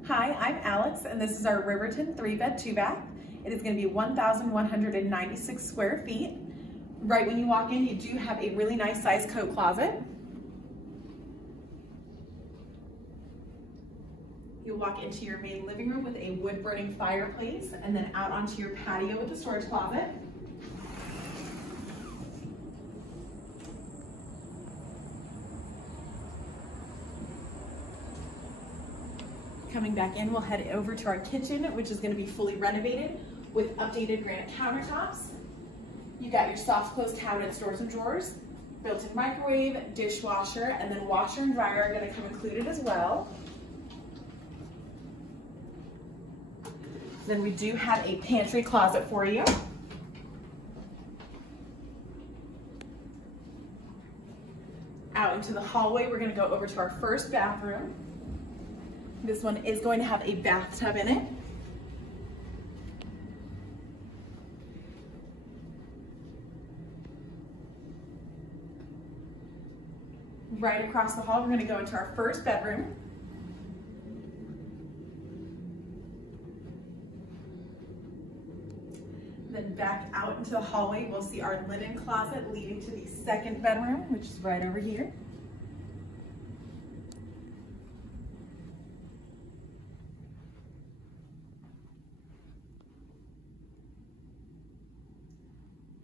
Hi, I'm Alex, and this is our Riverton 3-bed, 2-bath. It is going to be 1,196 square feet. Right when you walk in, you do have a really nice sized coat closet. You'll walk into your main living room with a wood-burning fireplace, and then out onto your patio with a storage closet. Coming back in, we'll head over to our kitchen, which is going to be fully renovated with updated granite countertops. You got your soft close cabinets, doors and drawers, built-in microwave, dishwasher, and then washer and dryer are going to come included as well. Then we do have a pantry closet for you. Out into the hallway, we're going to go over to our first bathroom. This one is going to have a bathtub in it. Right across the hall, we're going to go into our first bedroom. Then back out into the hallway, we'll see our linen closet leading to the second bedroom, which is right over here.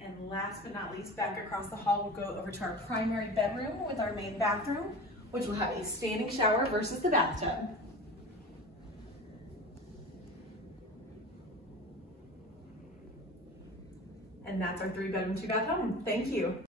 And last but not least, back across the hall, we'll go over to our primary bedroom with our main bathroom, which will have a standing shower versus the bathtub. And that's our 3-bedroom, 2-bath home. Thank you.